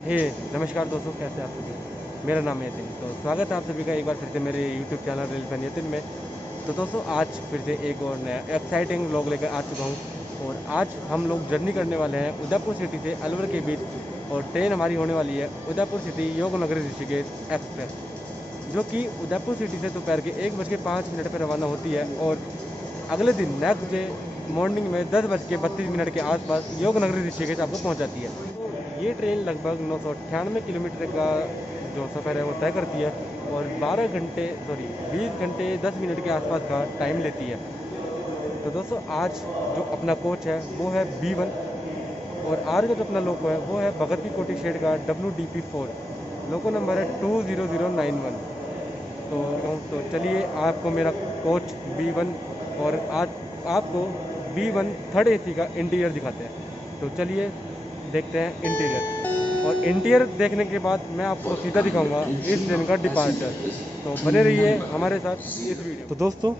हे नमस्कार दोस्तों, कैसे आप सभी। मेरा नाम है यतिन। तो स्वागत है आप सभी का एक बार फिर से मेरे YouTube channel reel fan Yatin में। तो दोस्तों, आज फिर से एक और नया एक्साइटिंग व्लॉग लेकर आ चुका हूँ। और आज हम लोग जर्नी करने वाले हैं उदयपुर सिटी से अलवर के बीच। और ट्रेन हमारी होने वाली है उदयपुर सिटी योगनगर ऋषिकेश एक्सप्रेस, जो कि उदयपुर सिटी से दोपहर के 1:05 पर रवाना होती है। और अगले दिन नेक्स्ट डे मॉर्निंग में 10:32 के आसपास योगनगर ऋषिकेश आपको पहुँच जाती है। ये ट्रेन लगभग 998 किलोमीटर का जो सफ़र है वो तय करती है। और 20 घंटे 10 मिनट के आसपास का टाइम लेती है। तो दोस्तों, आज जो अपना कोच है वो है B1। और आज का जो अपना लोको है वो है भगत की कोठी शेड का WDP4। लोको नंबर है 20091। तो चलिए आपको मेरा कोच B1 और आज आपको B1 थर्ड AC का इंटीरियर दिखाते हैं। तो चलिए देखते हैं इंटीरियर। और इंटीरियर देखने के बाद मैं आपको सीधा दिखाऊंगा इस ट्रेन का डिपार्चर। तो बने रहिए हमारे साथ इस वीडियो। तो दोस्तों,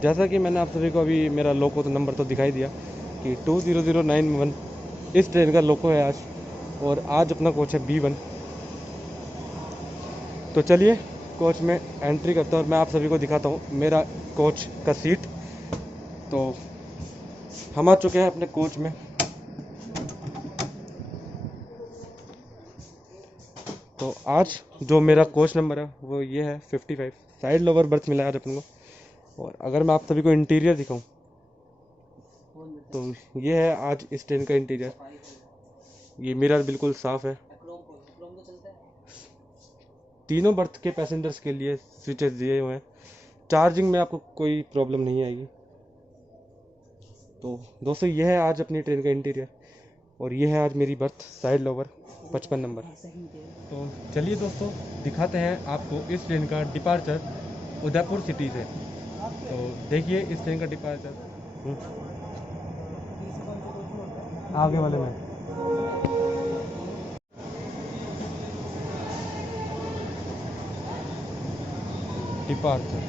जैसा कि मैंने आप सभी को अभी मेरा लोको तो नंबर तो दिखाई दिया कि 20091 इस ट्रेन का लोको है आज। और आज अपना कोच है B1। तो चलिए कोच में एंट्री करता हूँ और मैं आप सभी को दिखाता हूँ मेरा कोच का सीट। तो हम आ चुके हैं अपने कोच में। तो आज जो मेरा कोच नंबर है वो ये है 55। साइड लोअर बर्थ मिला है आज अपन को। और अगर मैं आप सभी को इंटीरियर दिखाऊं तो ये है आज इस ट्रेन का इंटीरियर। ये मिरर बिल्कुल साफ है। तीनों बर्थ के पैसेंजर्स के लिए स्विचेस दिए हुए हैं। चार्जिंग में आपको कोई प्रॉब्लम नहीं आएगी। तो दोस्तों, ये है आज अपनी ट्रेन का इंटीरियर। और ये है आज मेरी बर्थ साइड लोअर 55 नंबर। तो चलिए दोस्तों, दिखाते हैं आपको इस ट्रेन का डिपार्चर उदयपुर सिटी से। तो देखिए इस ट्रेन का डिपार्चर आगे वाले में डिपार्चर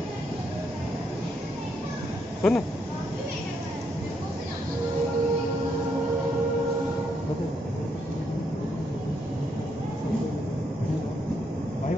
सुन। भाई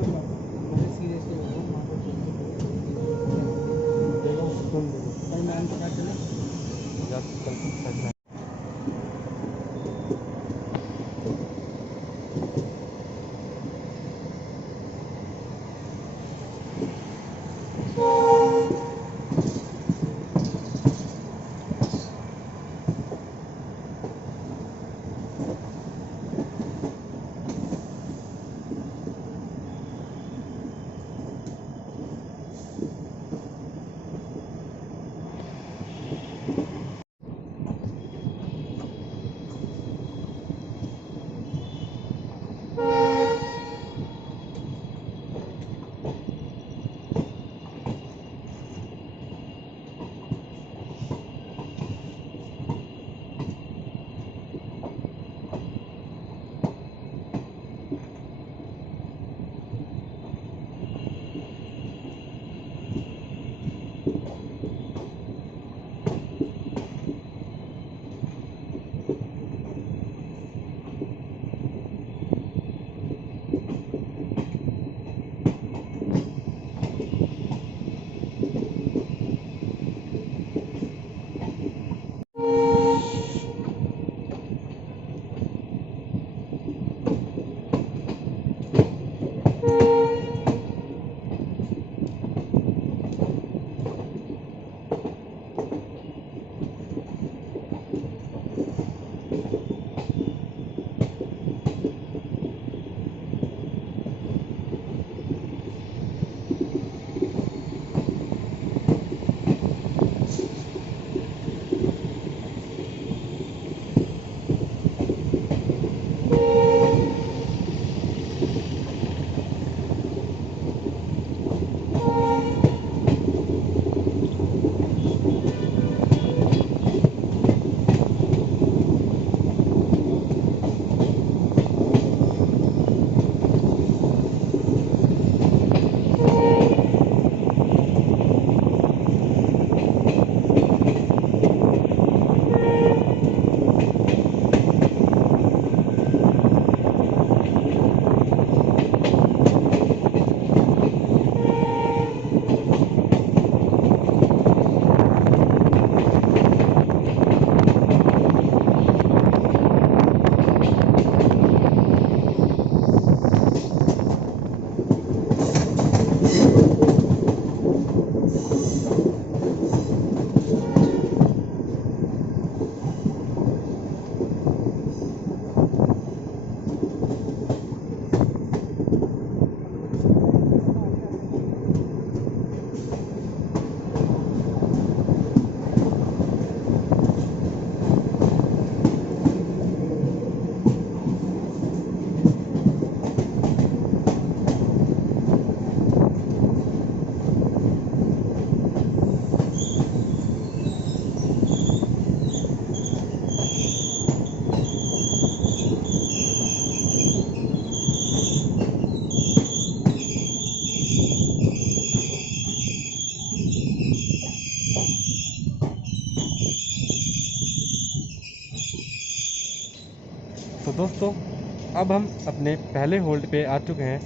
अब हम अपने पहले होल्ड पे आ चुके हैं,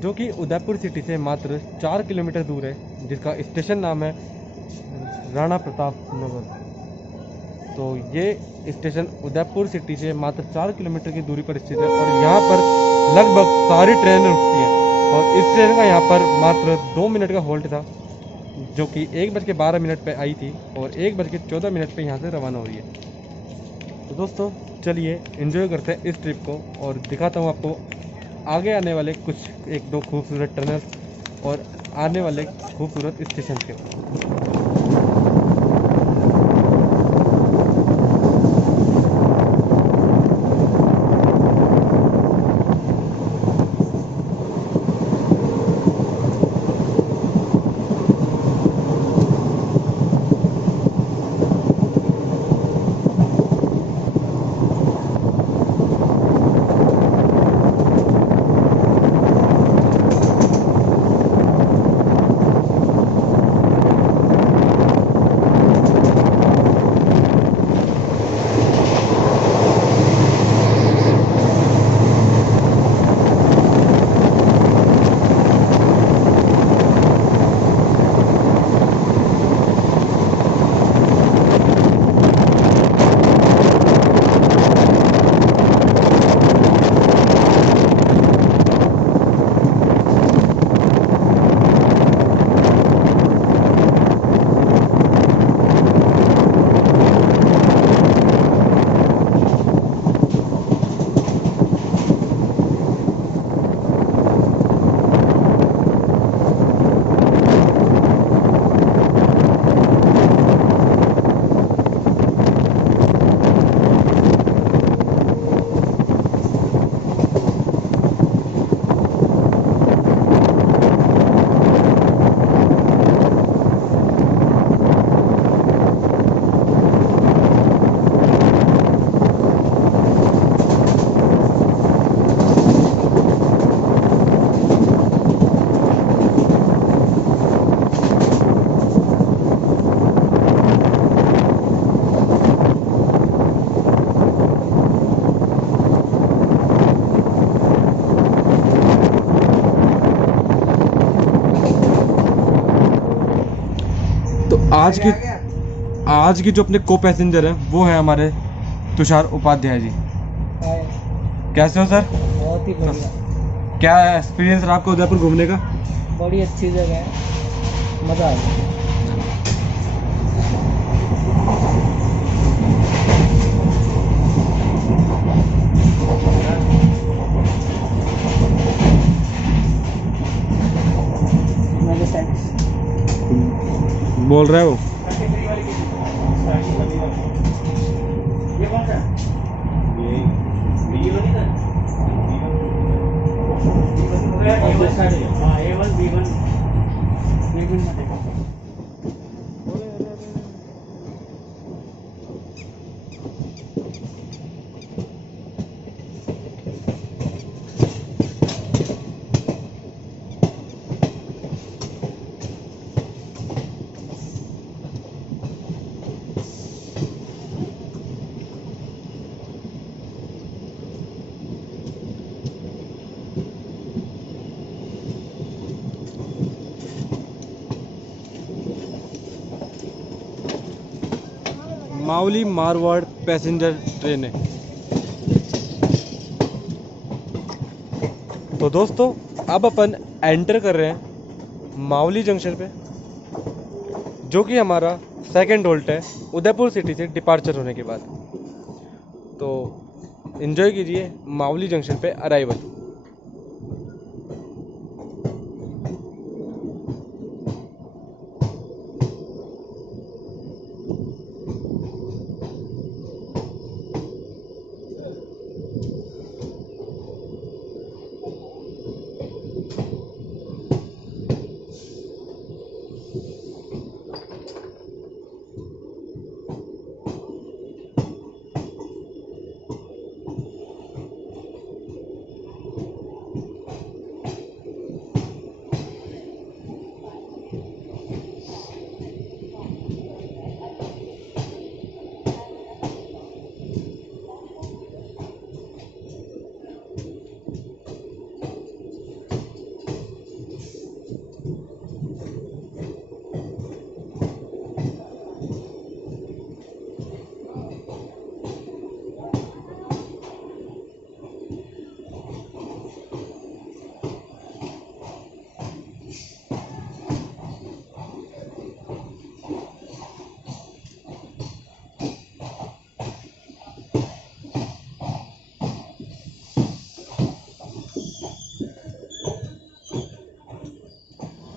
जो कि उदयपुर सिटी से मात्र 4 किलोमीटर दूर है, जिसका स्टेशन नाम है राणा प्रताप नगर। तो ये स्टेशन उदयपुर सिटी से मात्र 4 किलोमीटर की दूरी पर स्थित है और यहाँ पर लगभग सारी ट्रेनें रुकती हैं। और इस ट्रेन का यहाँ पर मात्र 2 मिनट का होल्ड था, जो कि 1:12 पे आई थी और 1:14 पे यहाँ से रवाना हुई है। तो दोस्तों चलिए एंजॉय करते हैं इस ट्रिप को और दिखाता हूँ आपको आगे आने वाले कुछ 1-2 खूबसूरत टनल्स और आने वाले खूबसूरत स्टेशन के। आज की जो अपने को पैसेंजर हैं वो है हमारे तुषार उपाध्याय जी। कैसे हो सर? बहुत ही बढ़िया। क्या एक्सपीरियंस रहा आपका उदयपुर घूमने का? बड़ी अच्छी जगह है, मज़ा आ गया। बोल रहा है वो। ये कौन सा? A1 B1 Mavli Marwar passenger train है। तो दोस्तों अब अपन एंटर कर रहे हैं मावली जंक्शन पे, जो कि हमारा सेकंड होल्ट है उदयपुर सिटी से डिपार्चर होने के बाद। तो एंजॉय कीजिए मावली जंक्शन पे अराइवल।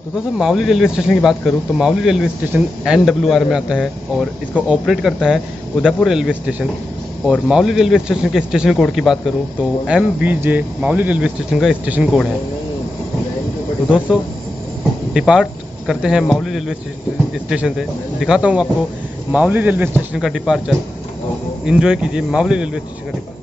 तो दोस्तों मावली रेलवे स्टेशन की बात करूँ तो मावली रेलवे स्टेशन NWR में आता है और इसको ऑपरेट करता है उदयपुर रेलवे स्टेशन। और मावली रेलवे स्टेशन के स्टेशन कोड की बात करूँ तो MBJ मावली रेलवे स्टेशन का स्टेशन कोड है। तो दोस्तों डिपार्ट करते हैं मावली रेलवे स्टेशन से, दिखाता हूँ आपको मावली रेलवे स्टेशन का डिपार्चर। तो इन्जॉय कीजिए मावली रेलवे स्टेशन का डिपार्चर।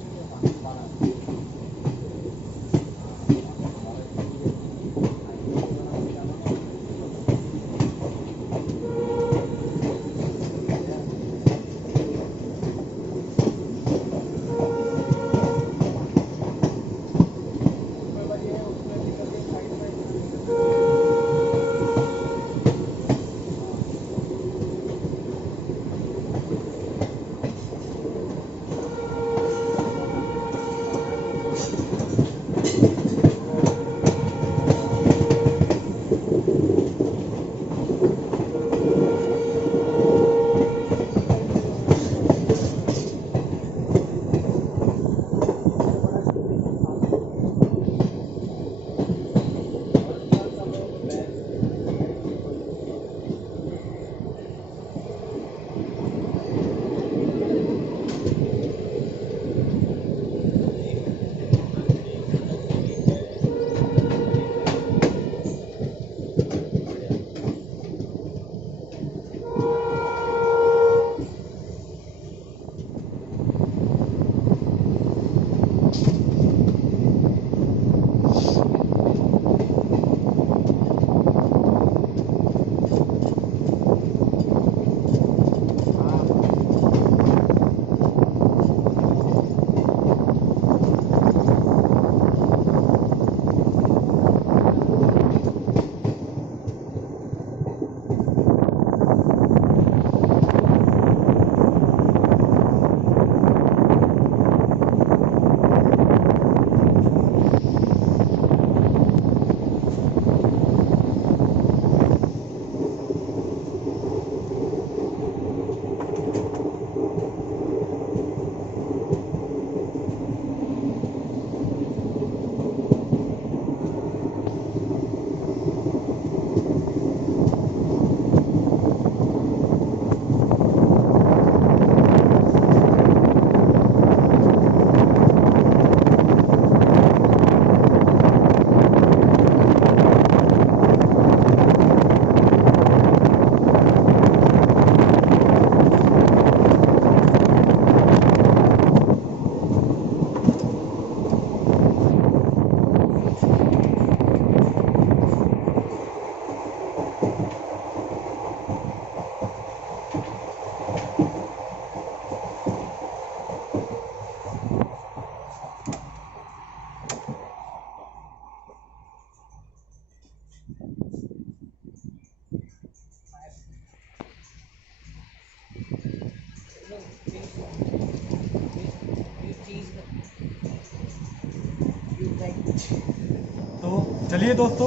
तो चलिए दोस्तों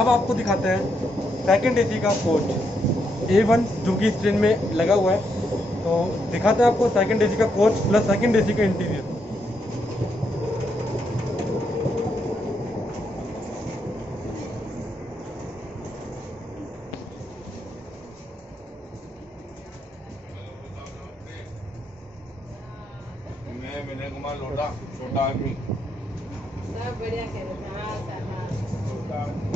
अब आपको दिखाते हैं सेकंड AC का कोच A1 जो कि इस ट्रेन में लगा हुआ है। तो दिखाते हैं आपको सेकंड AC का कोच प्लस सेकंड AC का इंटीरियर। मैं विनय कुमार लोटा छोटा आदमी सब बढ़िया कह रहे थे। हाँ सर, हाँ। छोटा आदमी।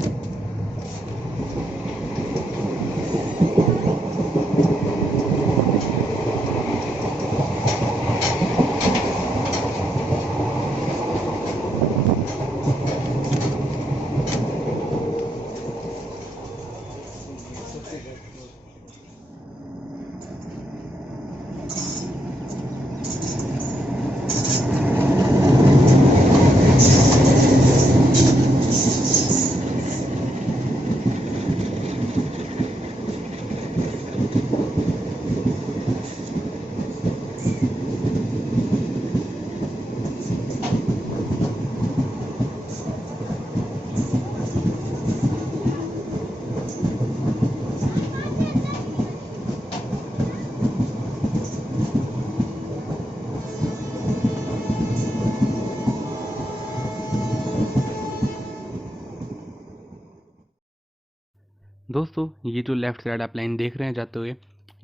दोस्तों ये जो लेफ़्ट साइड आप लाइन देख रहे हैं जाते हुए,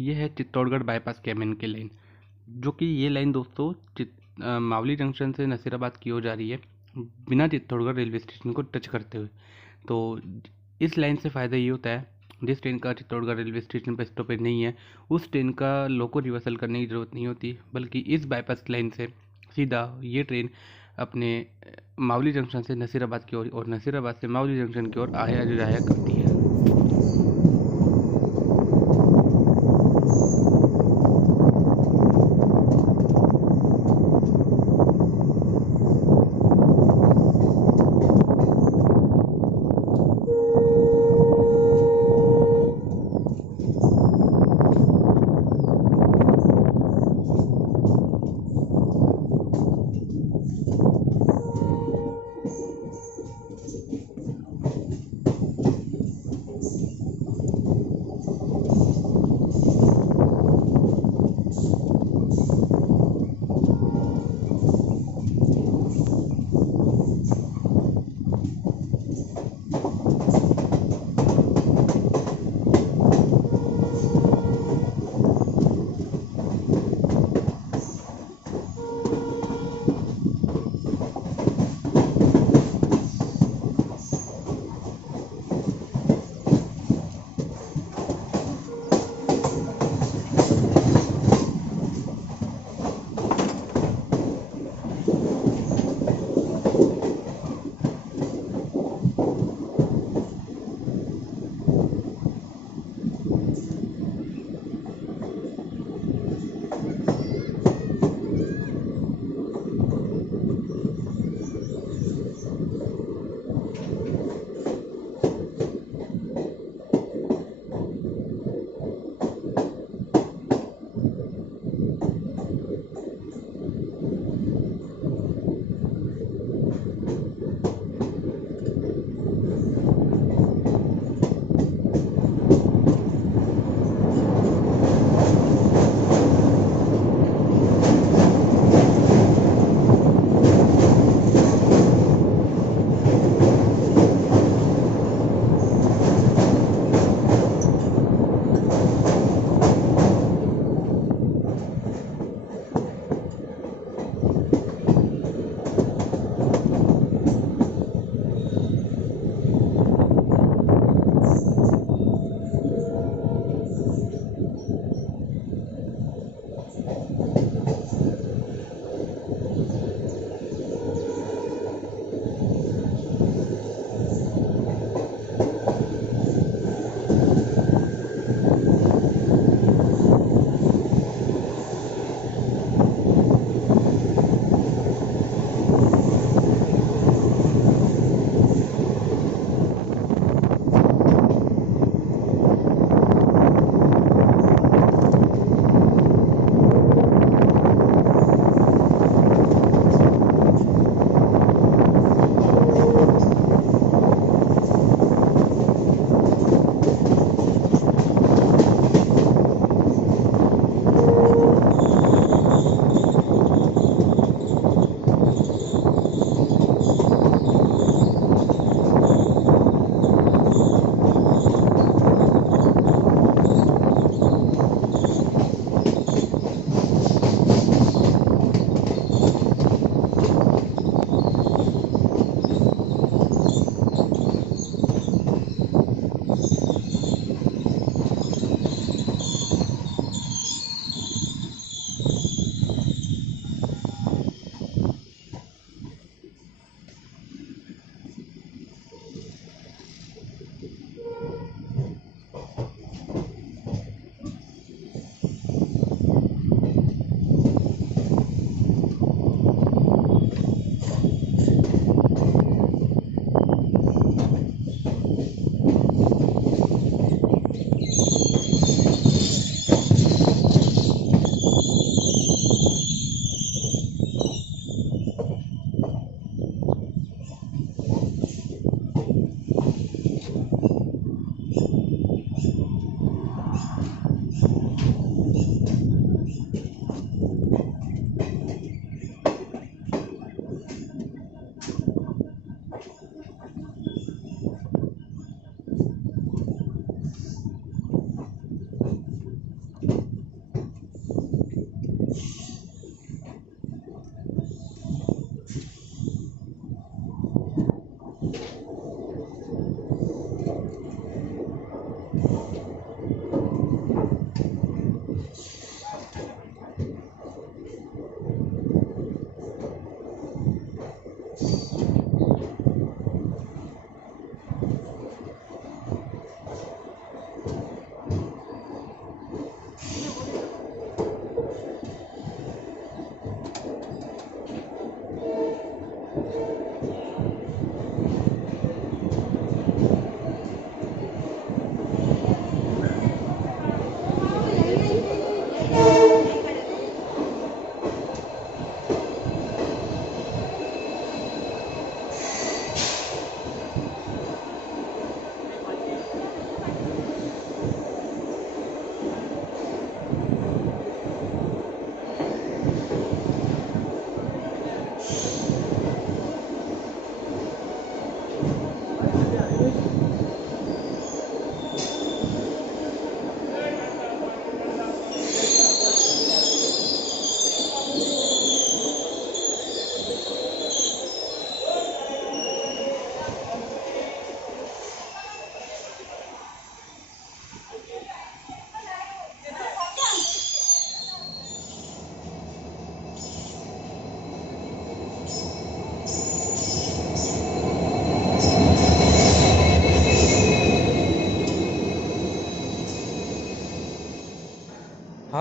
ये है चित्तौड़गढ़ बाईपास कैबिन की लाइन, जो कि ये लाइन दोस्तों मावली जंक्शन से नसीराबाद की ओर जा रही है बिना चित्तौड़गढ़ रेलवे स्टेशन को टच करते हुए। तो इस लाइन से फ़ायदा ये होता है, जिस ट्रेन का चित्तौड़गढ़ रेलवे स्टेशन पर स्टॉपेज नहीं है उस ट्रेन का लोको रिवर्सल करने की ज़रूरत नहीं होती, बल्कि इस बाईपास लाइन से सीधा ये ट्रेन अपने मावली जंक्शन से नसीराबाद की ओर और नसीराबाद से मावली जंक्शन की ओर आया जाया करती है।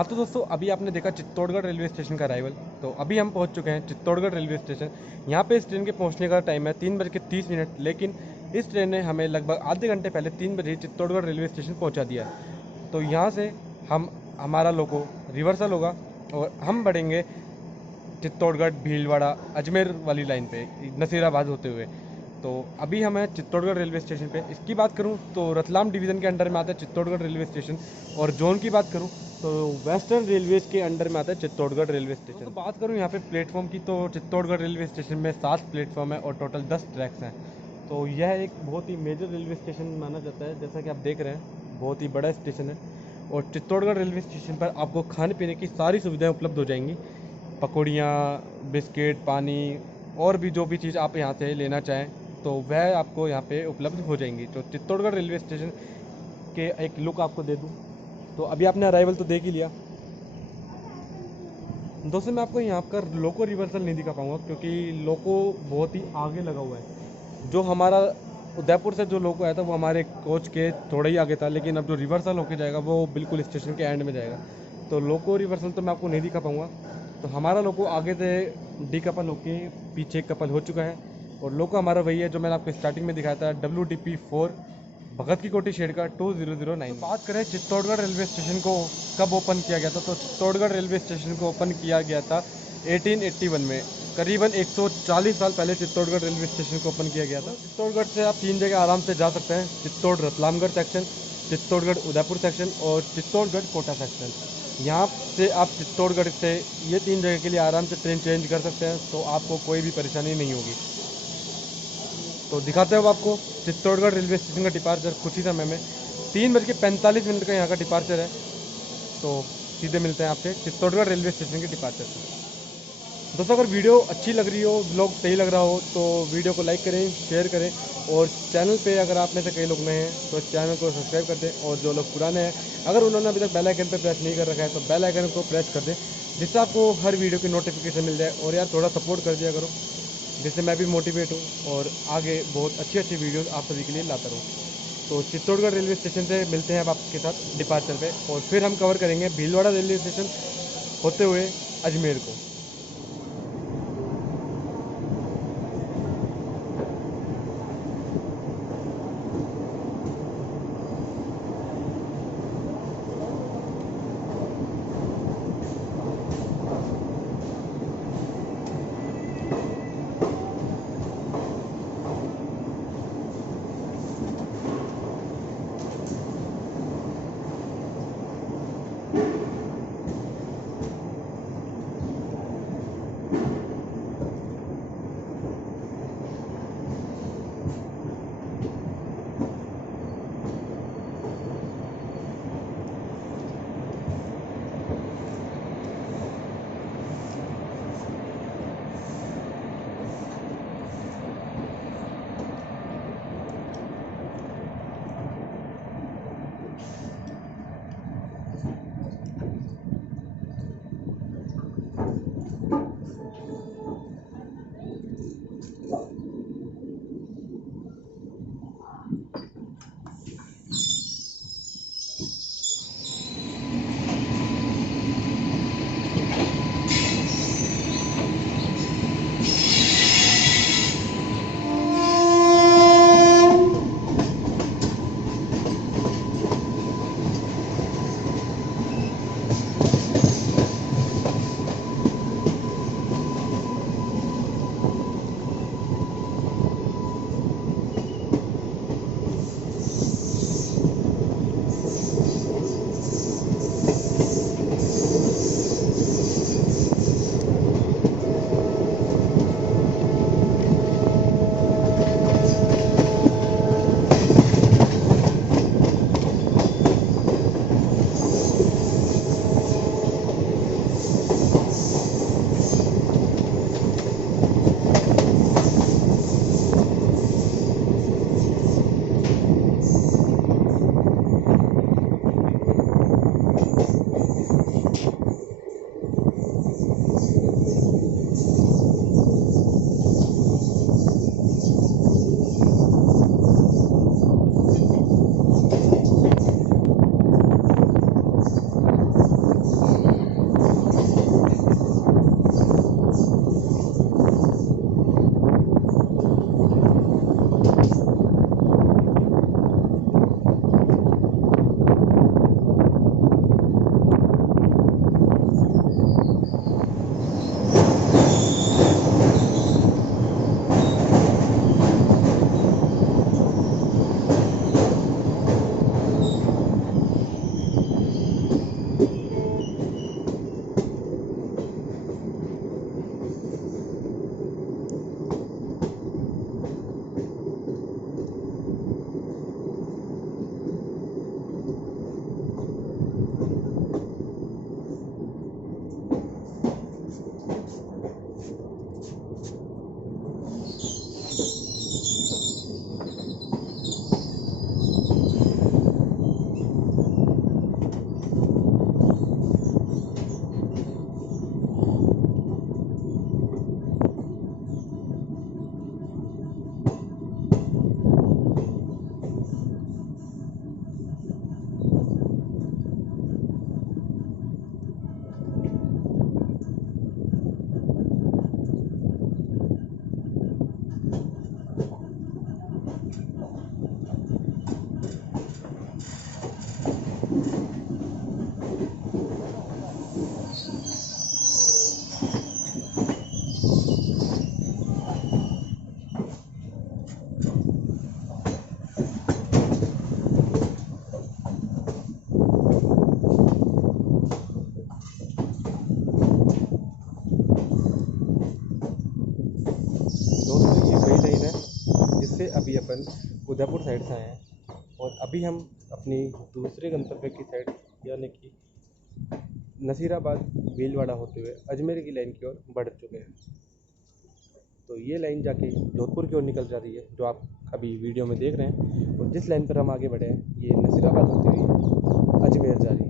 हाँ तो दोस्तों, अभी आपने देखा चित्तौड़गढ़ रेलवे स्टेशन का अराइवल। तो अभी हम पहुंच चुके हैं चित्तौड़गढ़ रेलवे स्टेशन। यहाँ पे इस ट्रेन के पहुंचने का टाइम है 3:30, लेकिन इस ट्रेन ने हमें लगभग आधे घंटे पहले 3 बजे चित्तौड़गढ़ रेलवे स्टेशन पहुंचा दिया है। तो यहाँ से हमारा लोको रिवर्सल होगा और हम बढ़ेंगे चित्तौड़गढ़, भीलवाड़ा, अजमेर वाली लाइन पे नसीराबाद होते हुए। तो अभी हम हैं चित्तौड़गढ़ रेलवे स्टेशन पे। इसकी बात करूं तो रतलाम डिवीज़न के अंडर में आता है चित्तौड़गढ़ रेलवे स्टेशन, और जोन की बात करूं तो वेस्टर्न रेलवेज के अंडर में आता है चित्तौड़गढ़ रेलवे स्टेशन। तो बात करूं यहाँ पे प्लेटफॉर्म की, तो चित्तौड़गढ़ रेलवे स्टेशन में 7 प्लेटफॉर्म है और टोटल 10 ट्रैक्स हैं। तो यह एक बहुत ही मेजर रेलवे स्टेशन माना जाता है। जैसा कि आप देख रहे हैं, बहुत ही बड़ा स्टेशन है। और चित्तौड़गढ़ रेलवे स्टेशन पर आपको खाने पीने की सारी सुविधाएँ उपलब्ध हो जाएंगी। पकौड़ियाँ, बिस्किट, पानी और भी जो भी चीज़ आप यहाँ से लेना चाहें तो वह आपको यहाँ पे उपलब्ध हो जाएंगी। तो चित्तौड़गढ़ रेलवे स्टेशन के एक लुक आपको दे दूँ तो अभी आपने अराइवल तो देख ही लिया। दोस्तों, मैं आपको यहाँ पर लोको रिवर्सल नहीं दिखा पाऊँगा क्योंकि लोको बहुत ही आगे लगा हुआ है। जो हमारा उदयपुर से जो लोको आया था वो हमारे कोच के थोड़ा ही आगे था, लेकिन अब जो रिवर्सल होके जाएगा वो बिल्कुल स्टेशन के एंड में जाएगा। तो लोको रिवर्सल तो मैं आपको नहीं दिखा पाऊँगा। तो हमारा लोको आगे से डी कपल होके पीछे कपल हो चुका है, और लोको हमारा वही है जो मैंने आपको स्टार्टिंग में दिखाया था, WDP4 भगत की कोठी शेड का 2009। तो बात करें चित्तौड़गढ़ रेलवे स्टेशन को कब ओपन किया गया था, तो चित्तौड़गढ़ रेलवे स्टेशन को ओपन किया गया था 1881 में। करीबन 140 साल पहले चित्तौड़गढ़ रेलवे स्टेशन को ओपन किया गया था। चित्तौड़गढ़ से आप 3 जगह आराम से जा सकते हैं: चित्तौड़ रतलामगढ़ सेक्शन, चित्तौड़गढ़ उदयपुर सेक्शन और चित्तौड़गढ़ कोटा सेक्शन। यहाँ से आप चित्तौड़गढ़ से ये 3 जगह के लिए आराम से ट्रेन चेंज कर सकते हैं, तो आपको कोई भी परेशानी नहीं होगी। तो दिखाते हैं आपको चित्तौड़गढ़ रेलवे स्टेशन का डिपार्चर कुछ ही समय में 3:45 का यहाँ का डिपार्चर है। तो सीधे मिलते हैं आपसे चित्तौड़गढ़ रेलवे स्टेशन के डिपार्चर से। दोस्तों, अगर वीडियो अच्छी लग रही हो, ब्लॉग सही लग रहा हो तो वीडियो को लाइक करें, शेयर करें, और चैनल पे अगर आप में से कई लोग नए हैं तो चैनल को सब्सक्राइब कर दें, और जो लोग पुराने हैं अगर उन्होंने अभी तक बेल आइकन पे प्रेस नहीं कर रखा है तो बेल आइकन को प्रेस कर दें, जिससे आपको हर वीडियो की नोटिफिकेशन मिल जाए। और यार थोड़ा सपोर्ट कर दिया करो, जिससे मैं भी मोटिवेट हूँ और आगे बहुत अच्छी अच्छी वीडियोस आप सभी के लिए लाता रहूँ। तो चित्तौड़गढ़ रेलवे स्टेशन से मिलते हैं अब आपके साथ डिपार्चर पे, और फिर हम कवर करेंगे भीलवाड़ा रेलवे स्टेशन होते हुए अजमेर को। अपन उदयपुर साइड से आए हैं और अभी हम अपनी दूसरे गंतव्य की साइड यानी कि नसीराबाद भीलवाड़ा होते हुए अजमेर की लाइन की ओर बढ़ चुके हैं। तो ये लाइन जाके जोधपुर की ओर निकल जा रही है, जो आप अभी वीडियो में देख रहे हैं। और जिस लाइन पर हम आगे बढ़े हैं ये नसीराबाद होती हुई अजमेर जा रही है।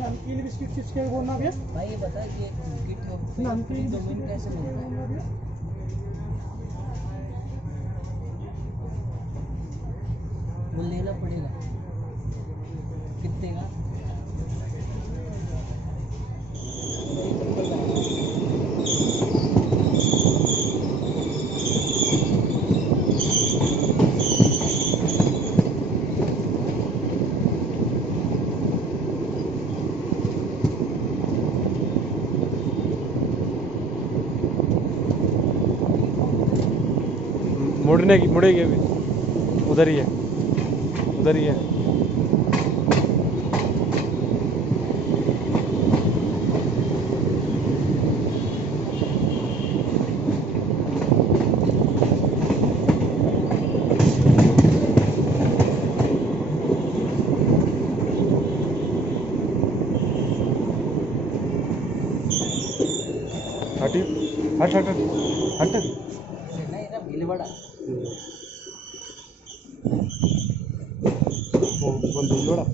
नमकीन बिस्किट किसके बोलना भैया? भाई ये बता कि एक बिस्किट नमकीन डोमिन कैसे मिलता है? वो लेना पड़ेगा कितने का? मुड़ेगी अभी, उधर ही है, उधर ही है। हट हट हट हट। नहीं ना बिल बड़ा वो बंद जोड़ा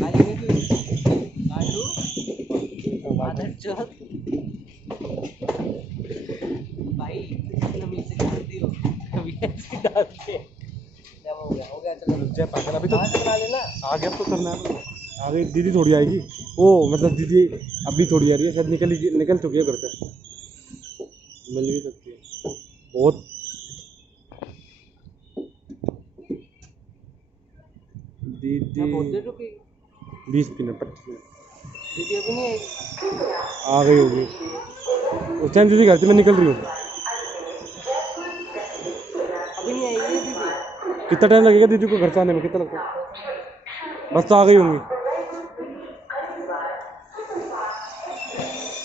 खाली नहीं तू लाडू आदर चौथ भाई कितना मिल से खाती हो कभी ऐसे डालते हैं। क्या हो गया चलो रुक जा पागल, अभी तो कहाँ से बना लेना आ गया तो करना है। आ गई दीदी थोड़ी आएगी। ओ मतलब दीदी अभी थोड़ी आ रही है, शायद निकल चुकी है घर से, मिल भी सकती है बहुत। दीदी बहुत देर रुकी 20 मिनट 25 मिनट दीदी अभी नहीं आएगी आ गई होगी। उस टाइम दीदी घर से मैं निकल रही हूँ। अभी नहीं आएगी दीदी कितना टाइम लगेगा दीदी को घर से आने में, कितना लगता है? बस तो आ गई होंगी।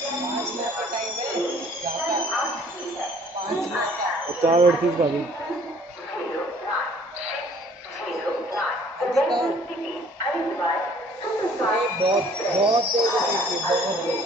5 मिनट का टाइम है जाता 5 मिनट का 4:38 का भी जल्दी कहो अरे बहुत बहुत देर रुकी बहुत देर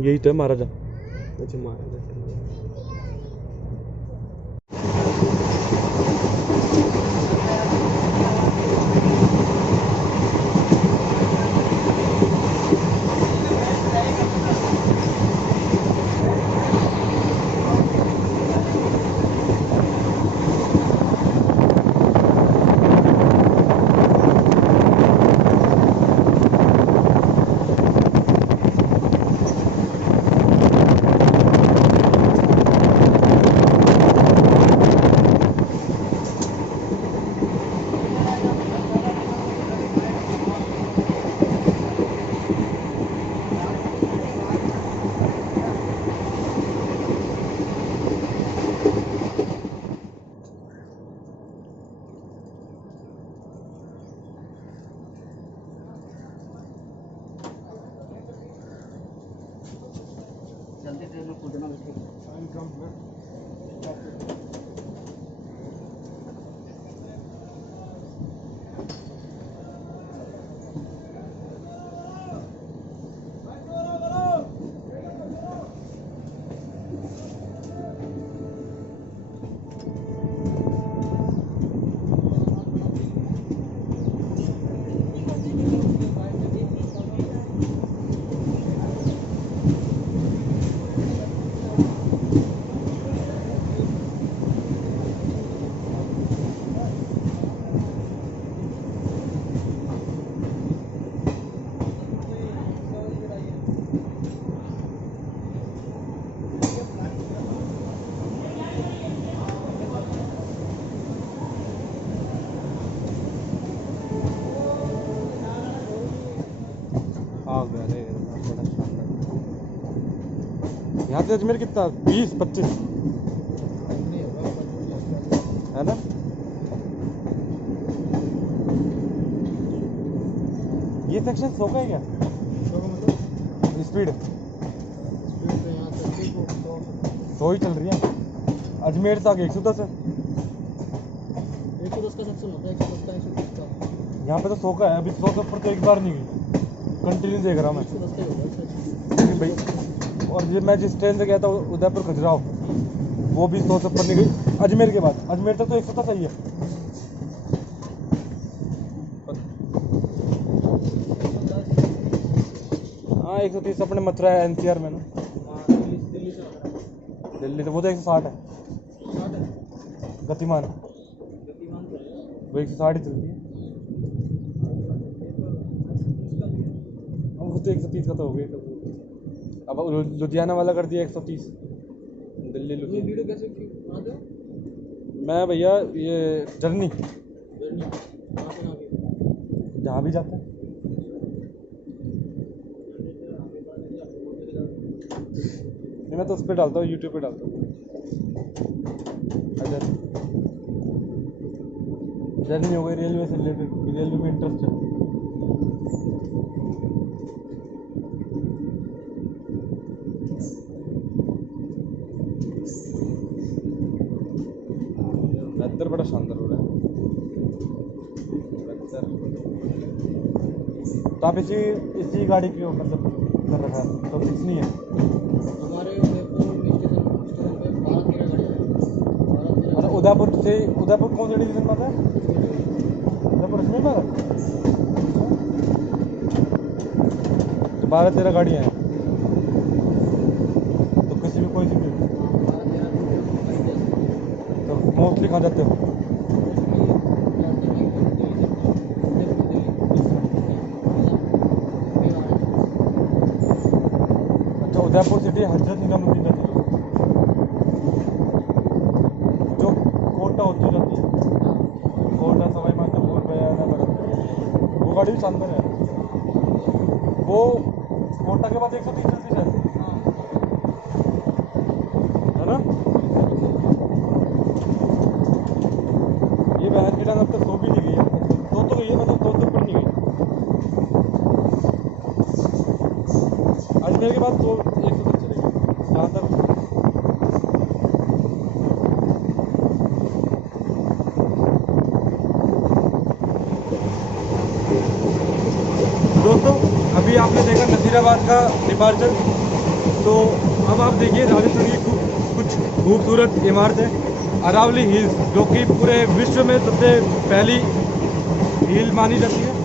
यही तो है महाराजा। अच्छा महाराजा जल्दी ट्रेन में कूदना आ गया रे, बड़ा शानदार। यहाँ से अजमेर कितना 20-25 है ना। ये सेक्शन 100 का है क्या स्पीड? 100 ही चल रही है। अजमेर से आगे 110 है। 110 का सेक्शन होता है 110 का 130 का यहाँ पे तो 100 का है। अभी 100 से ऊपर तो एक बार नहीं गई। कंटिन्यू देख रहा हूँ मैं रास्ते होगा अच्छा। लेकिन भाई। और ये मैं जिस ट्रेन से गया था उदयपुर खजुराहो, वो भी 100 से ऊपर नहीं गई। अजमेर के बाद, अजमेर तक तो 100 तो सही है। हाँ 130 अपने मथुरा है NCR में ना। हाँ, दिल्ली से आ रहा है। दिल्ली से वो तो 160 है। 60 है। गतिमान गतिमान तो है। वो 160 ही चलती है। अब वो तो 130 का तो हो गया। अब लुधियाना वाला कर दिया 130। दिल्ली ये लुधियाना। वीडियो कैसे बनाते हो? मैं भैया ये जर्नी जर्नी कहाँ से कहाँ की? जहाँ भी जाता है। नहीं मैं तो उस पर डालता हूँ, यूट्यूब पे डालता हूँ। अच्छा, जर्नी हो गई, रेलवे से रिलेटेड, रेलवे में इंटरेस्ट है। वेदर बड़ा शानदार हो रहा है। वेदर तो आप इसी गाड़ी की मतलब कर रखा है तो फिक्स नहीं है। हमारे उदयपुर स्टेशन पे 12-13 गाड़ियाँ हैं। 12-13 और उदयपुर से, उदयपुर कौन सा डिवीजन में आता है? उदयपुर अजमेर में आता है? 12-13 गाड़ियाँ हैं तो किसी भी कोई सी भी। तो मोस्टली कहाँ जाते हो? अच्छा, उदयपुर सिटी हजरत निजामुद्दीन जाती है जो कोटा होती जाती है। कोटा सवाई माधोपुर बयाना भरत, वो गाड़ी भी शानदार है। वो कोटा के बाद 130 चलती है ना। ये बहन की टांग अब तक 100 भी नहीं गई है। तो गई है, मतलब 100 से ऊपर नहीं गई। अजमेर के बाद 100 100 तक चलेगी जहाँ तक। दोस्तों अभी आपने देखा नसीराबाद का डिपार्चर, तो अब आप देखिए राजस्थान की कुछ खूबसूरत इमारतें। अरावली हिल्स जो कि पूरे विश्व में सबसे पहली हिल मानी जाती है।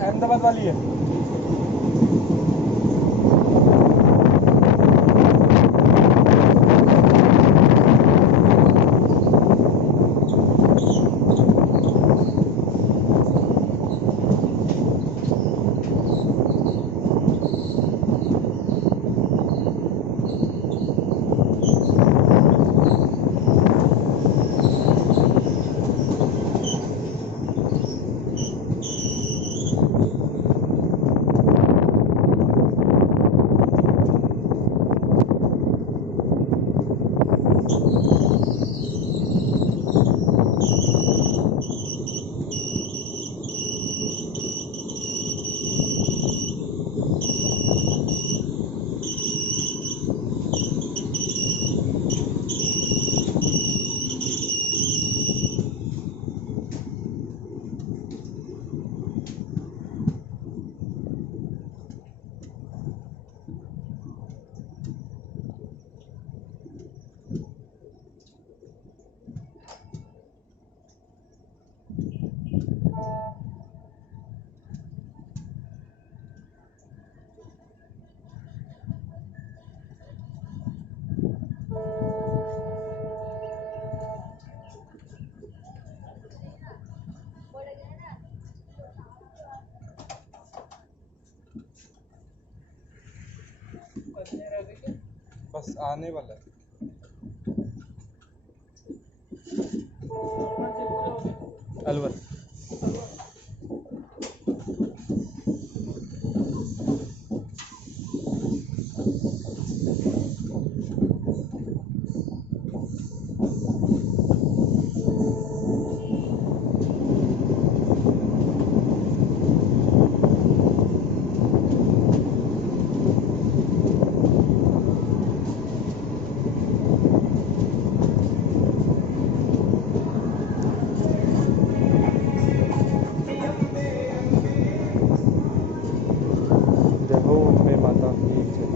अहमदाबाद वाली है। बस आने वाला है। अलवर। देखो मैं माता की इच्छा।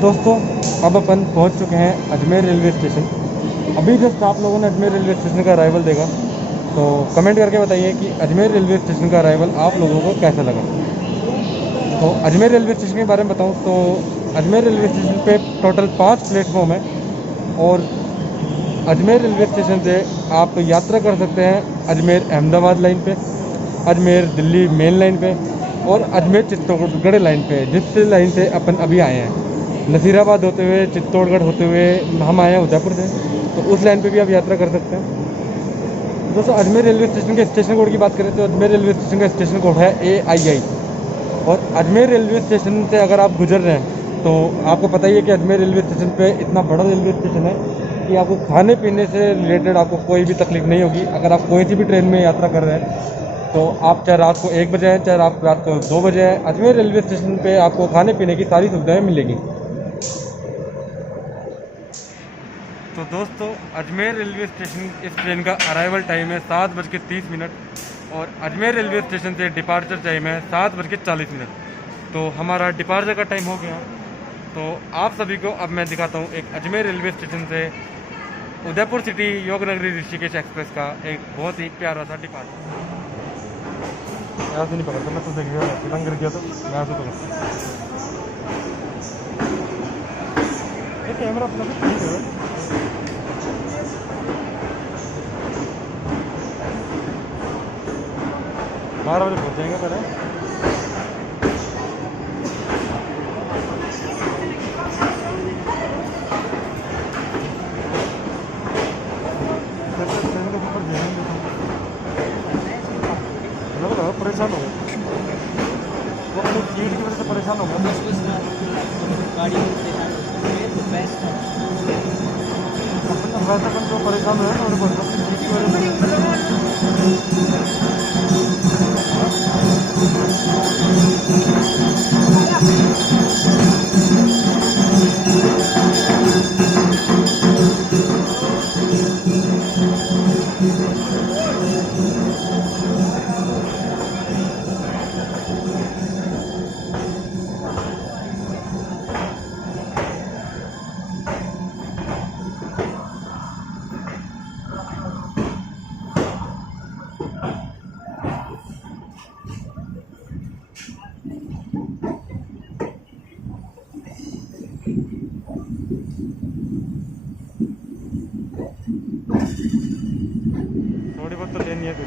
दोस्तों अब अपन पहुंच चुके हैं अजमेर रेलवे स्टेशन। अभी जस्ट आप लोगों ने अजमेर रेलवे स्टेशन का अराइवल देखा, तो कमेंट करके बताइए कि अजमेर रेलवे स्टेशन का अराइवल आप लोगों को कैसा लगा। तो अजमेर रेलवे स्टेशन के बारे में बताऊं तो अजमेर रेलवे स्टेशन पे टोटल 5 प्लेटफॉर्म है और अजमेर रेलवे स्टेशन से आप यात्रा कर सकते हैं अजमेर अहमदाबाद लाइन पे, अजमेर दिल्ली मेन लाइन पे और अजमेर चित्तौड़गढ़ लाइन पे, जिस लाइन से अपन अभी आए हैं। नसीराबाद होते हुए, चित्तौड़गढ़ होते हुए हम आए हैं उदयपुर से, तो उस लाइन पे भी आप यात्रा कर सकते हैं। दोस्तों अजमेर रेलवे स्टेशन के स्टेशन कोड की बात करें तो अजमेर रेलवे स्टेशन का स्टेशन कोड है AII। और अजमेर रेलवे स्टेशन से अगर आप गुजर रहे हैं तो आपको पता ही है कि अजमेर रेलवे स्टेशन पे इतना बड़ा रेलवे स्टेशन है कि आपको खाने पीने से रिलेटेड आपको कोई भी तकलीफ नहीं होगी। अगर आप कोई सी भी ट्रेन में यात्रा कर रहे हैं तो आप चाहे रात को 1 बजे हैं, चाहे आप रात को 2 बजे हैं, अजमेर रेलवे स्टेशन पे आपको खाने पीने की सारी सुविधाएं मिलेगी। तो दोस्तों अजमेर रेलवे स्टेशन इस ट्रेन का अराइवल टाइम है 7:30 और अजमेर रेलवे स्टेशन से डिपार्चर टाइम है 7:40। तो हमारा डिपार्चर का टाइम हो गया। तो आप सभी को अब मैं दिखाता हूँ एक अजमेर रेलवे स्टेशन से उदयपुर सिटी योगनगरी ऋषिकेश एक्सप्रेस का एक बहुत ही प्यारा सा डिपार्चर। मैं ऐसे नहीं पकड़ता, मैं तो देख गया रंग गिर गया तो मैं ऐसे पकड़ता। ये कैमरा अपना भी ठीक है। 12 बजे पहुँच जाएंगे पहले। परेशान हो गए वो अपनी सीट की वजह से परेशान हो गया। गाड़ी में परेशान हो गए तो बेस्ट है। वैसे अपन जो परेशान हुए ना उनको अपनी सीट की वजह थोड़ी बहुत तो लेनी है फिर।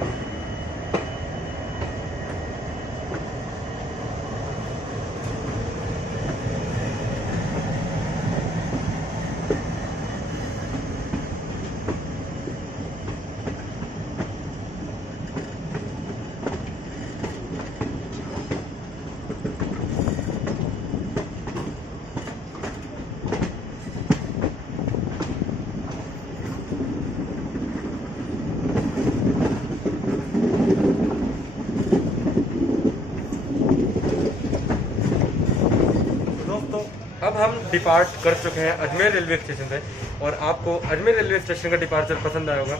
अब हम डिपार्ट कर चुके हैं अजमेर रेलवे स्टेशन से और आपको अजमेर रेलवे स्टेशन का डिपार्चर पसंद आया होगा।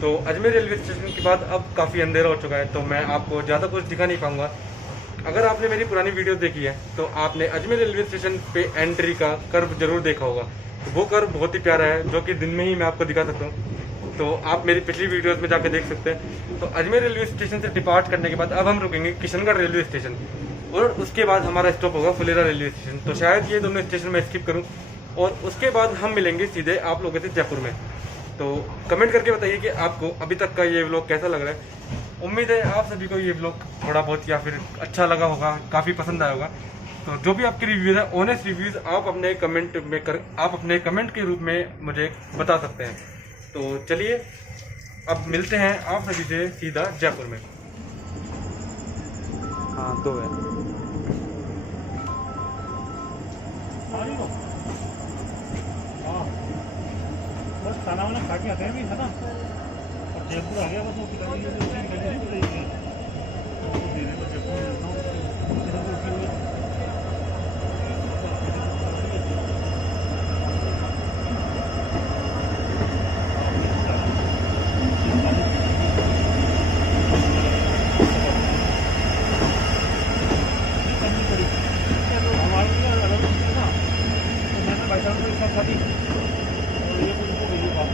तो अजमेर रेलवे स्टेशन के बाद अब काफ़ी अंधेरा हो चुका है तो मैं आपको ज़्यादा कुछ दिखा नहीं पाऊँगा। अगर आपने मेरी पुरानी वीडियो देखी है तो आपने अजमेर रेलवे स्टेशन पे एंट्री का कर्व जरूर देखा होगा। तो वो कर्व बहुत ही प्यारा है जो कि दिन में ही मैं आपको दिखा सकता हूँ। तो आप मेरी पिछली वीडियोज़ में जाकर देख सकते हैं। तो अजमेर रेलवे स्टेशन से डिपार्ट करने के बाद अब हम रुकेंगे किशनगढ़ रेलवे स्टेशन और उसके बाद हमारा स्टॉप होगा फुलेरा रेलवे स्टेशन। तो शायद ये दोनों स्टेशन मैं स्किप करूं और उसके बाद हम मिलेंगे सीधे आप लोगों से जयपुर में। तो कमेंट करके बताइए कि आपको अभी तक का ये व्लॉग कैसा लग रहा है। उम्मीद है आप सभी को ये व्लॉग थोड़ा बहुत या फिर अच्छा लगा होगा, काफ़ी पसंद आया होगा। तो जो भी आपके रिव्यूज़ है ऑनेस्ट रिव्यूज़ आप अपने कमेंट के रूप में मुझे बता सकते हैं। तो चलिए अब मिलते हैं आप सभी से सीधा जयपुर में। हाँ 2 है। बस खाना वाना खा के आते हैं भी है ना। और जयपुर आ गया बस वो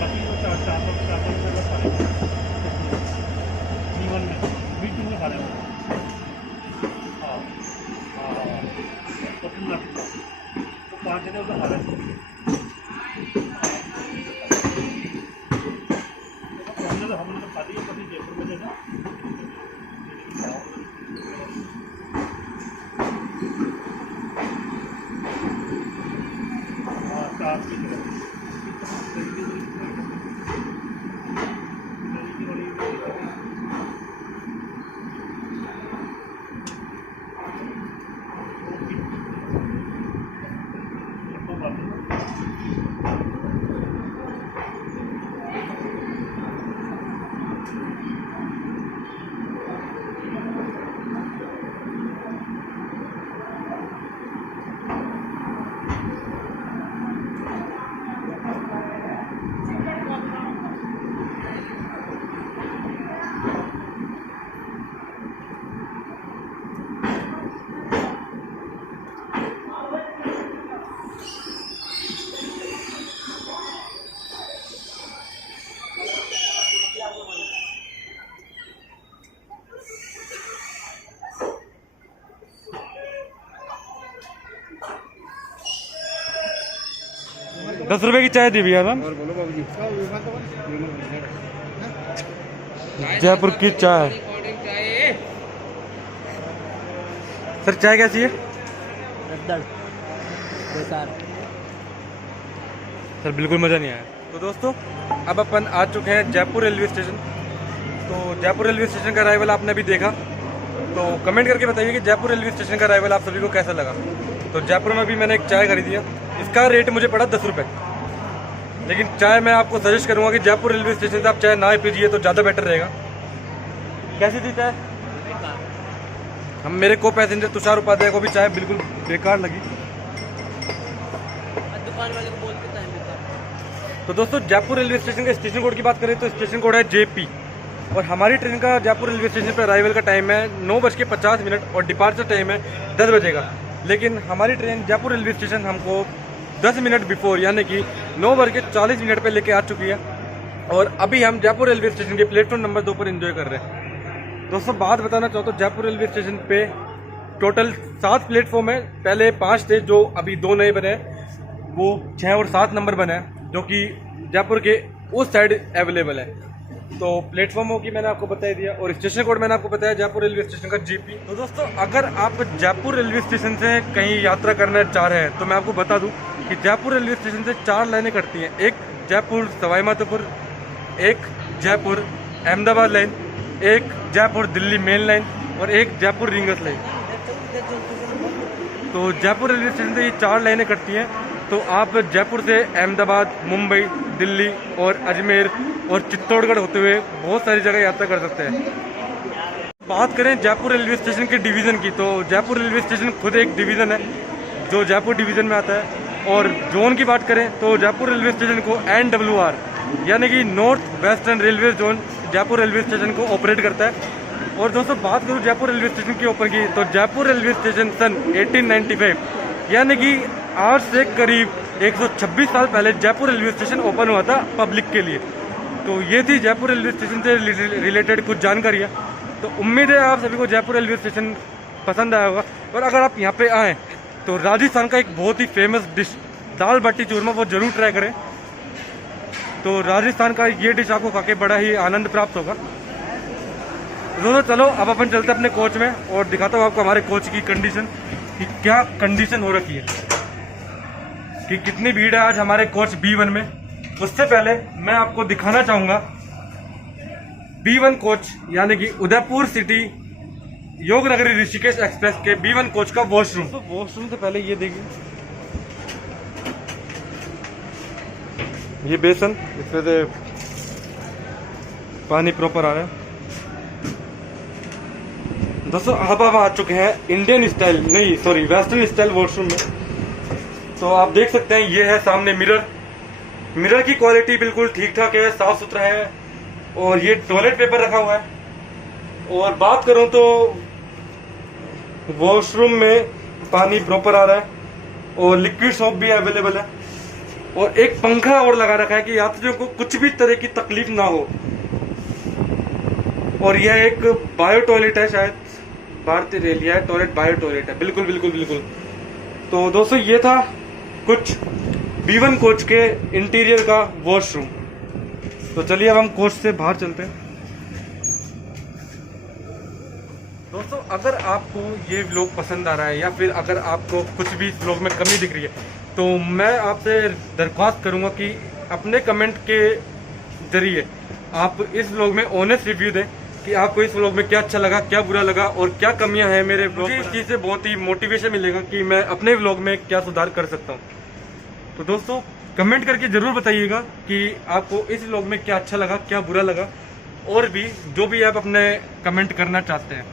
बाकी वो 400 रुपये का खा लेंगे B1 में, B2 में खा लेंगे। हाँ हाँ तो 3 लाख तो 5 जने उसे खा लेंगे। हमने तो खाती है कभी जयपुर में देखा। हाँ 4 की जगह ₹10 की चाय दी भैया ना। और बोलो बाबू जी। जयपुर की चाय। सर चाय कैसी है? बेकार। सर बिल्कुल मज़ा नहीं आया। तो दोस्तों अब अपन आ चुके हैं जयपुर रेलवे स्टेशन। तो जयपुर रेलवे स्टेशन का अराइवल आपने अभी देखा, तो कमेंट करके बताइए कि जयपुर रेलवे स्टेशन का अराइवल आप सभी को कैसा लगा। तो जयपुर में भी मैंने एक चाय खरीदी है, इसका रेट मुझे पड़ा ₹10। लेकिन चाय मैं आपको सजेस्ट करूंगा कि जयपुर रेलवे स्टेशन से आप चाय ना पीजिए तो ज़्यादा बेटर रहेगा। कैसी थी चाय? हम मेरे को पैसेंजर तुषार उपाध्याय को भी चाय बिल्कुल बेकार लगी। दुकान वाले को बोल के टाइम बेकार। तो दोस्तों जयपुर रेलवे स्टेशन के स्टेशन कोड की बात करें तो स्टेशन कोड है JP, और हमारी ट्रेन का जयपुर रेलवे स्टेशन पर अराइवल का टाइम है 9:50 और डिपार्चर टाइम है 10 बजे का। लेकिन हमारी ट्रेन जयपुर रेलवे स्टेशन हमको 10 मिनट बिफोर यानी कि 9:40 पे लेके आ चुकी है, और अभी हम जयपुर रेलवे स्टेशन के प्लेटफॉर्म नंबर 2 पर एंजॉय कर रहे हैं। दोस्तों बात बताना चाहता हूँ, जयपुर रेलवे स्टेशन पे टोटल 7 प्लेटफॉर्म है। पहले 5 थे, जो अभी 2 नए बने हैं, वो 6 और 7 नंबर बने हैं, जो कि जयपुर के उस साइड अवेलेबल है। तो प्लेटफॉर्मों की मैंने आपको बता दिया, और स्टेशन कोड मैंने आपको बताया जयपुर रेलवे स्टेशन का JP। तो दोस्तों अगर आप जयपुर रेलवे स्टेशन से कहीं यात्रा करना चाह रहे हैं तो मैं आपको बता दूं कि जयपुर रेलवे स्टेशन से 4 लाइनें करती हैं। एक जयपुर सवाई माधोपुर, एक जयपुर अहमदाबाद लाइन, एक जयपुर दिल्ली मेन लाइन, और एक जयपुर रिंगस लाइन। तो जयपुर रेलवे स्टेशन से ये 4 लाइनें करती हैं। तो आप जयपुर से अहमदाबाद, मुंबई, दिल्ली और अजमेर और चित्तौड़गढ़ होते हुए बहुत सारी जगह यात्रा कर सकते हैं। बात करें जयपुर रेलवे स्टेशन के डिवीज़न की, तो जयपुर रेलवे स्टेशन खुद एक डिवीज़न है जो जयपुर डिवीज़न में आता है। और जोन की बात करें तो जयपुर रेलवे स्टेशन को NWR यानी कि north western railway zone Jaipur railway station को ऑपरेट करता है। और दोस्तों बात करूँ जयपुर रेलवे स्टेशन के ऊपर की, तो जयपुर रेलवे स्टेशन सन 1895 यानी कि आज से करीब 126 साल पहले जयपुर रेलवे स्टेशन ओपन हुआ था पब्लिक के लिए। तो ये थी जयपुर रेलवे स्टेशन से रिलेटेड कुछ जानकारियाँ। तो उम्मीद है आप सभी को जयपुर रेलवे स्टेशन पसंद आया होगा। और अगर आप यहाँ पे आएँ तो राजस्थान का एक बहुत ही फेमस डिश दाल बाटी चूरमा वो ज़रूर ट्राई करें। तो राजस्थान का ये डिश आपको खा के बड़ा ही आनंद प्राप्त होगा। दोस्तों चलो अब अपन चलते हैं अपने कोच में और दिखाता हूँ आपको हमारे कोच की कंडीशन, कि क्या कंडीशन हो रखी है, कि कितनी भीड़ है आज हमारे कोच B1 में। उससे पहले मैं आपको दिखाना चाहूँगा B1 कोच यानी कि उदयपुर सिटी योग नगरी ऋषिकेश एक्सप्रेस के B1 कोच का वॉशरूम। तो वॉशरूम से पहले ये देखिए, ये बेसन, इसमें से पानी प्रॉपर आ रहा है। दोस्तों अब हम आ चुके हैं इंडियन स्टाइल नहीं सॉरी वेस्टर्न स्टाइल वॉशरूम में। तो आप देख सकते हैं ये है सामने मिरर की क्वालिटी बिल्कुल ठीक ठाक है, साफ सुथरा है, और ये टॉयलेट पेपर रखा हुआ है। और बात करूं तो वॉशरूम में पानी प्रॉपर आ रहा है और लिक्विड सोप भी अवेलेबल है। और एक पंखा और लगा रखा है कि यात्रियों को कुछ भी तरह की तकलीफ ना हो। और यह एक बायो टॉयलेट है, शायद भारतीय रेल यह टॉयलेट बायो टॉयलेट है। बिल्कुल बिल्कुल बिल्कुल। तो दोस्तों ये था कुछ B1 कोच के इंटीरियर का वॉशरूम। तो चलिए अब हम कोच से बाहर चलते हैं। दोस्तों अगर आपको ये व्लॉग पसंद आ रहा है या फिर अगर आपको कुछ भी इस व्लॉग में कमी दिख रही है तो मैं आपसे दरख्वास्त करूंगा कि अपने कमेंट के जरिए आप इस व्लॉग में ऑनेस्ट रिव्यू दें कि आपको इस व्लॉग में क्या अच्छा लगा, क्या बुरा लगा और क्या कमियां हैं मेरे व्लॉग में। इस चीज़ से बहुत ही मोटिवेशन मिलेगा कि मैं अपने व्लॉग में क्या सुधार कर सकता हूं। तो दोस्तों कमेंट करके ज़रूर बताइएगा कि आपको इस व्लॉग में क्या अच्छा लगा, क्या बुरा लगा, और भी जो भी आप अपने कमेंट करना चाहते हैं।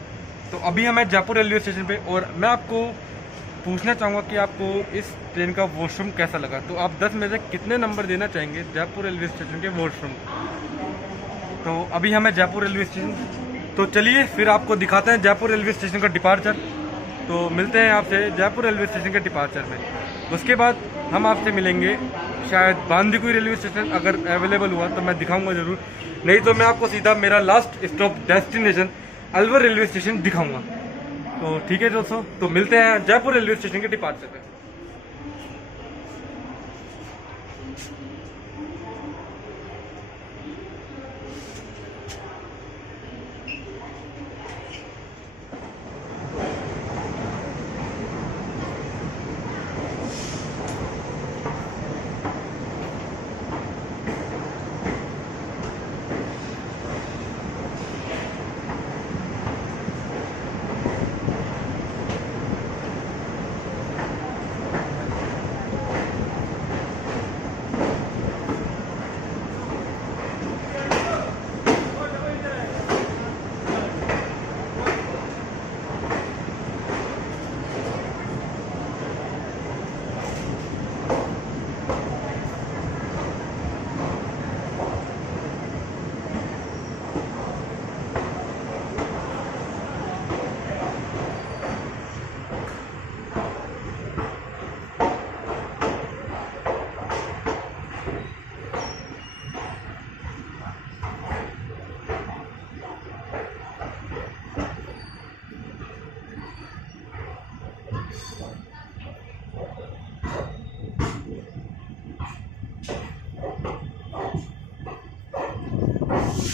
तो अभी हम जयपुर रेलवे स्टेशन पे और मैं आपको पूछना चाहूँगा कि आपको इस ट्रेन का वॉशरूम कैसा लगा। तो आप 10 में से कितने नंबर देना चाहेंगे जयपुर रेलवे स्टेशन के वॉशरूम? तो अभी हमें जयपुर रेलवे स्टेशन, तो चलिए फिर आपको दिखाते हैं जयपुर रेलवे स्टेशन का डिपार्चर। तो मिलते हैं आपसे जयपुर रेलवे स्टेशन के डिपार्चर में। उसके बाद हम आपसे मिलेंगे शायद बांदीकुई रेलवे स्टेशन, अगर अवेलेबल हुआ तो मैं दिखाऊंगा ज़रूर, नहीं तो मैं आपको सीधा मेरा last stop destination Alwar railway station दिखाऊंगा। तो ठीक है दोस्तों, तो मिलते हैं जयपुर रेलवे स्टेशन के डिपार्चर पे।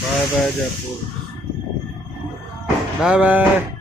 Bye bye Jaipur, bye bye.